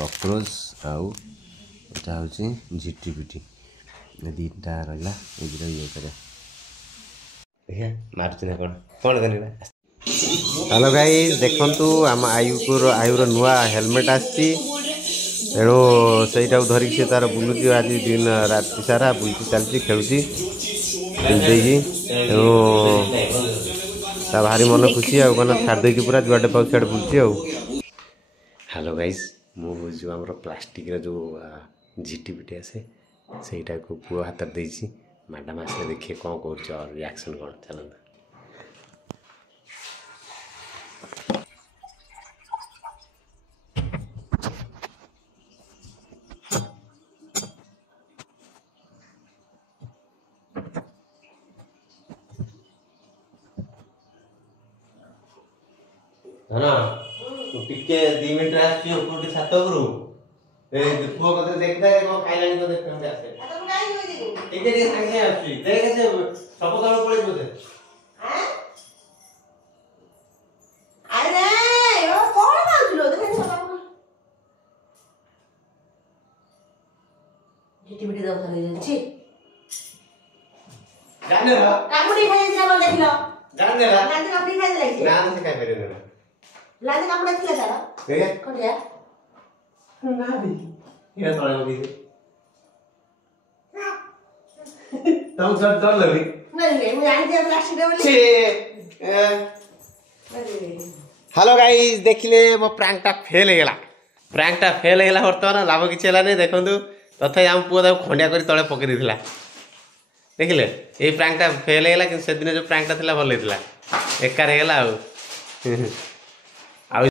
Cockroach आउ एटा हूँ झिटिपिटी दीटा रहा ये करे देखिए मारुति ना कौन कौन करना। हेलो गाइस देखंतु आम आयुर नुआ हेलमेट आसी तेणु सहीटा धरिक सी तार बुलूची आज दिन राति सारा बुलती चलती खेलुची तेणु भारी मन खुशी आना छाड़ पूरा जुआडे पाऊ सियाड़े बुलूची आउ। हेलो गाइस मु जो आम प्लास्टिक जो झिटिपिटी आसे सहीटा को पुओ हाथ देसी मैडम आसे देखिए कौन कर रिएक्शन कौन चलता। ना टिके 2 मिनिट आसी ऊपर छात उपरू ए पुओ कते देखदा को खाइलानी को देखते आसे आ तुम काई होई दे टिके टिके संगे आसी देख से सब तळ पळै बोदे हैं अरे ओ कोन माउलो देखनि सब झिटिपिटी दो खाली जाछि जाने ला कामुडी खाइ जा बोल देखलो जाने ला लांदे कामुडी खाइ जाछि ना से खाइ फेरे ना लांदे कामुडी थिला तारा देख कोडिया ना भी ये तळे होगी तम सब चल लगी नहीं मैं जान दिया प्लास्टिक दे बोली अरे हेलो गाइस देखिले मो प्रैंकटा फेल हेला वर्तमान लाभ किछ हेला नै देखंतु तथे हम पुओ दा खंडिया करी तळे पकि दिथिला देखिले ए प्रैंकटा फेल हेला कि से दिन जो प्रैंकटा थिला भल हेला एकार हेला आ